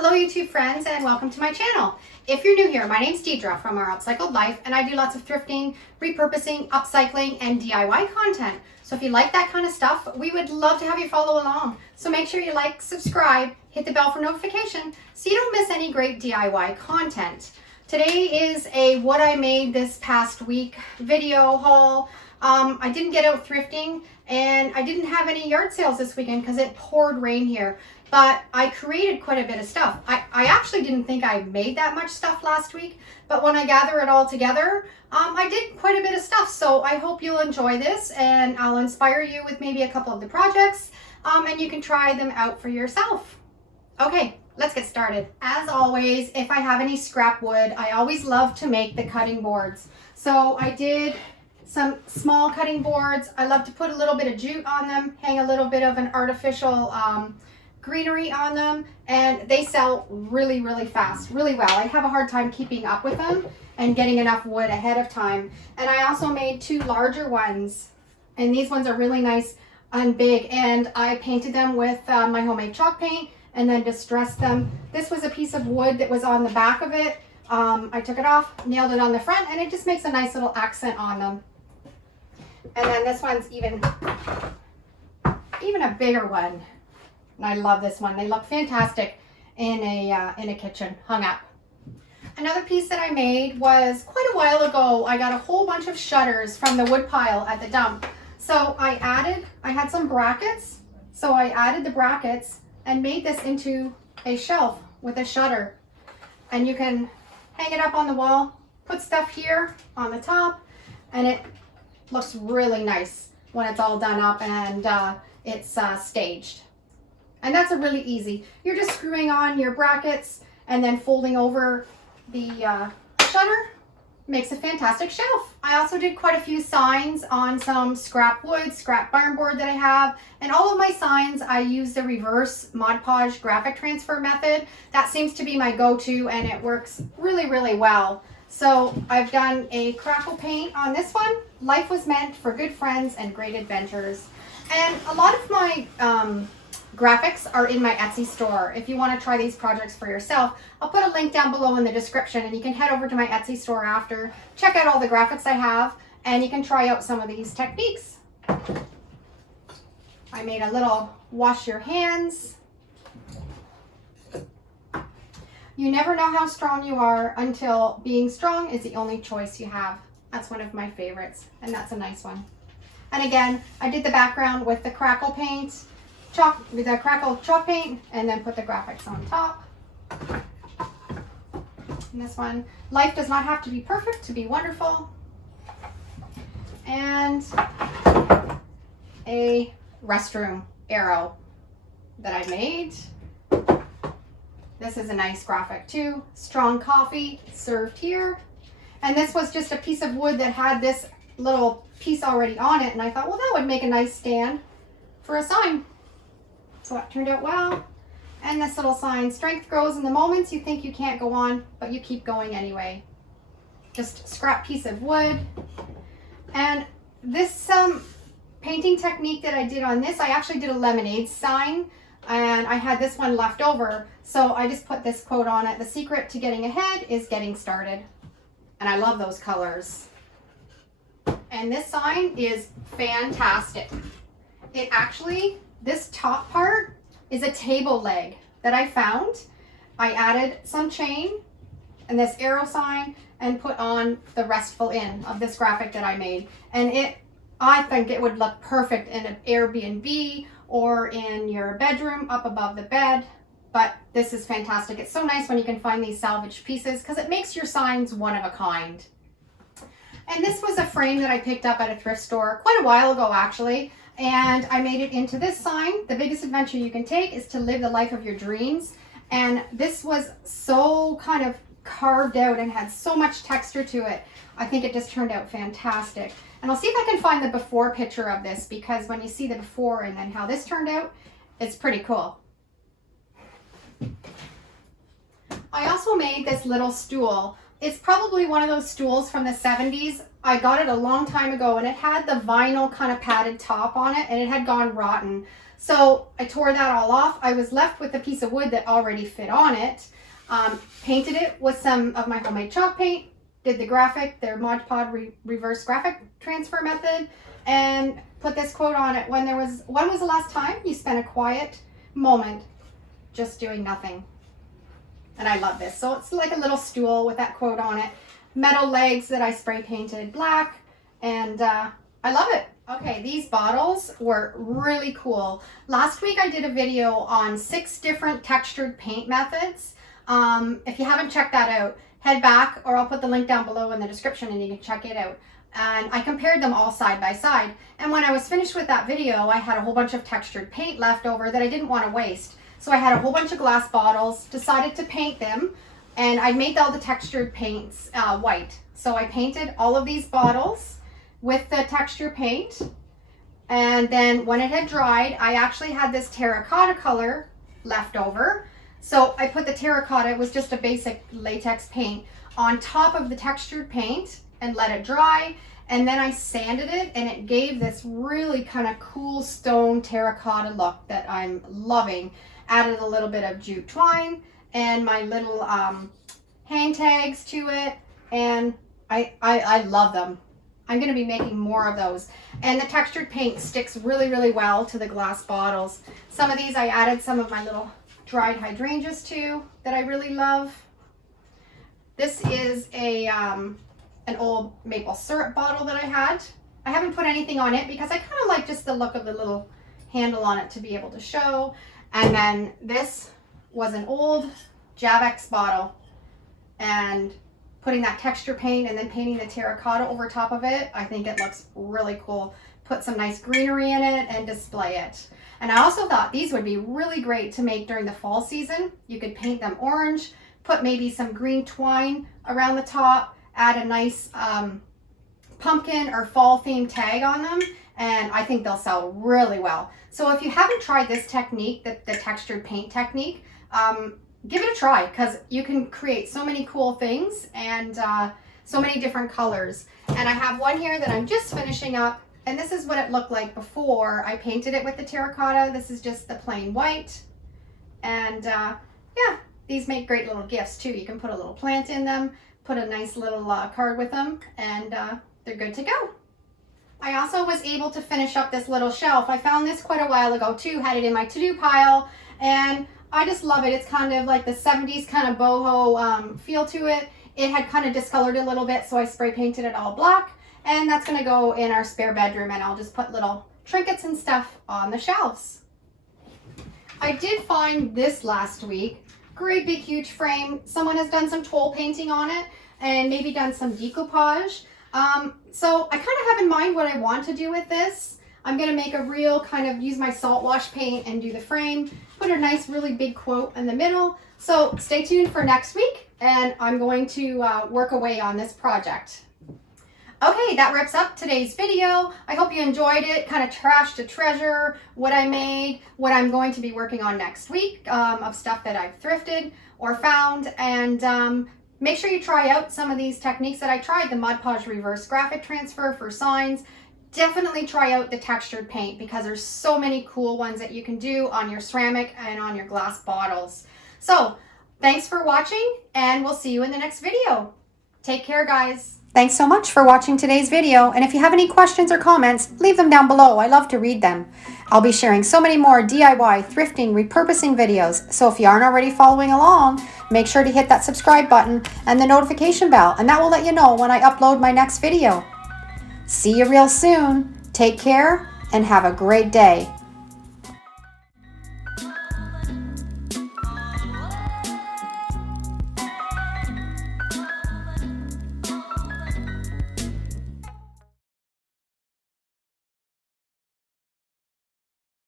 Hello YouTube friends and welcome to my channel. If you're new here, my name's Deidre from our Upcycled Life and I do lots of thrifting, repurposing, upcycling, and DIY content. So if you like that kind of stuff, we would love to have you follow along. So make sure you like, subscribe, hit the bell for notification so you don't miss any great DIY content. Today is a what I made this past week video haul. I didn't get out thrifting and I didn't have any yard sales this weekend because it poured rain here. But I created quite a bit of stuff. I actually didn't think I made that much stuff last week, but when I gather it all together, I did quite a bit of stuff. So I hope you'll enjoy this and I'll inspire you with maybe a couple of the projects and you can try them out for yourself. Okay, let's get started. As always, if I have any scrap wood, I always love to make the cutting boards. So I did some small cutting boards. I love to put a little bit of jute on them, hang a little bit of an artificial greenery on them, and they sell really fast, really well. I have a hard time keeping up with them and getting enough wood ahead of time. And I also made two larger ones, and these ones are really nice and big, and I painted them with my homemade chalk paint and then distressed them. This was a piece of wood that was on the back of it. I took it off, nailed it on the front, and it just makes a nice little accent on them. And then this one's even a bigger one. And I love this one. They look fantastic in a kitchen, hung up. Another piece that I made was quite a while ago. I got a whole bunch of shutters from the wood pile at the dump. So I had some brackets. So I added the brackets and made this into a shelf with a shutter. And you can hang it up on the wall, put stuff here on the top, and it looks really nice when it's all done up and it's staged. And that's a really easy. You're just screwing on your brackets and then folding over the shutter. Makes a fantastic shelf. I also did quite a few signs on some scrap wood, scrap barn board that I have. And all of my signs, I use the reverse Mod Podge graphic transfer method. That seems to be my go-to and it works really well. So I've done a crackle paint on this one. Life was meant for good friends and great adventures. And a lot of my graphics are in my Etsy store. If you want to try these projects for yourself, I'll put a link down below in the description and you can head over to my Etsy store after, check out all the graphics I have, and you can try out some of these techniques. I made a little wash your hands. You never know how strong you are until being strong is the only choice you have. That's one of my favorites, and that's a nice one. And again, I did the background with the crackle paint, crackle chalk paint, and then put the graphics on top. And this one, life does not have to be perfect to be wonderful. And a restroom arrow that I made. This is a nice graphic too. Strong coffee served here. And this was just a piece of wood that had this little piece already on it, and I thought, well, that would make a nice stand for a sign. So it turned out well. And this little sign, strength grows in the moments you think you can't go on, but you keep going anyway. Just scrap piece of wood. And this painting technique that I did on this, I actually did a lemonade sign, and I had this one left over. So I just put this quote on it: the secret to getting ahead is getting started. And I love those colors. And this sign is fantastic. It actually, this top part is a table leg that I found. I added some chain and this arrow sign and put on the restful inn of this graphic that I made. And I think it would look perfect in an Airbnb or in your bedroom up above the bed. But this is fantastic. It's so nice when you can find these salvaged pieces because it makes your signs one of a kind. And this was a frame that I picked up at a thrift store quite a while ago actually. And I made it into this sign: the biggest adventure you can take is to live the life of your dreams. And this was so kind of carved out and had so much texture to it. I think it just turned out fantastic. And I'll see if I can find the before picture of this, because when you see the before and then how this turned out, it's pretty cool. I also made this little stool. It's probably one of those stools from the 70s. I got it a long time ago and it had the vinyl kind of padded top on it and it had gone rotten. So I tore that all off. I was left with a piece of wood that already fit on it. Painted it with some of my homemade chalk paint, did the graphic, their Mod Podge reverse graphic transfer method, and put this quote on it. When was the last time you spent a quiet moment just doing nothing? And I love this. So it's like a little stool with that quote on it. Metal legs that I spray painted black, and I love it. Okay, these bottles were really cool. Last week I did a video on 6 different textured paint methods. If you haven't checked that out, head back, or I'll put the link down below in the description and you can check it out. And I compared them all side by side. And when I was finished with that video, I had a whole bunch of textured paint left over that I didn't want to waste. So I had a whole bunch of glass bottles, decided to paint them, and I made all the textured paints white. So I painted all of these bottles with the texture paint, and then when it had dried, I actually had this terracotta color left over. So I put the terracotta, it was just a basic latex paint, on top of the textured paint and let it dry. And then I sanded it, and it gave this really kind of cool stone terracotta look that I'm loving. Added a little bit of jute twine and my little hang tags to it, and I love them. I'm going to be making more of those. And the textured paint sticks really, really well to the glass bottles. Some of these I added some of my little dried hydrangeas to that I really love. This is an old maple syrup bottle that I had. I haven't put anything on it because I kind of like just the look of the little handle on it to be able to show. And then this was an old Javex bottle, and putting that texture paint and then painting the terracotta over top of it, I think it looks really cool. Put some nice greenery in it and display it. And I also thought these would be really great to make during the fall season. You could paint them orange, put maybe some green twine around the top, add a nice pumpkin or fall themed tag on them, and I think they'll sell really well. So if you haven't tried this technique, the textured paint technique, give it a try, because you can create so many cool things and so many different colors. And I have one here that I'm just finishing up, and this is what it looked like before I painted it with the terracotta. This is just the plain white, and yeah, these make great little gifts too. You can put a little plant in them, put a nice little card with them, and they're good to go. I also was able to finish up this little shelf. I found this quite a while ago too, had it in my to-do pile, and I just love it. It's kind of like the 70s kind of boho feel to it. It had kind of discolored a little bit, so I spray painted it all black, and that's going to go in our spare bedroom, and I'll just put little trinkets and stuff on the shelves. I did find this last week. Great big huge frame. Someone has done some toll painting on it and maybe done some decoupage. So I kind of have in mind what I want to do with this. I'm going to make a real kind of use my salt wash paint and do the frame, put a nice really big quote in the middle. So stay tuned for next week, and I'm going to work away on this project. Okay, that wraps up today's video. I hope you enjoyed it. Kind of trash to treasure, what I made, what I'm going to be working on next week of stuff that I've thrifted or found. And make sure you try out some of these techniques that I tried. The Mod Podge reverse graphic transfer for signs. Definitely try out the textured paint, because there's so many cool ones that you can do on your ceramic and on your glass bottles. So thanks for watching, and we'll see you in the next video. Take care, guys. Thanks so much for watching today's video, and if you have any questions or comments, leave them down below. I love to read them. I'll be sharing so many more DIY, thrifting, repurposing videos, so if you aren't already following along, make sure to hit that subscribe button and the notification bell, and that will let you know when I upload my next video. See you real soon. Take care and have a great day.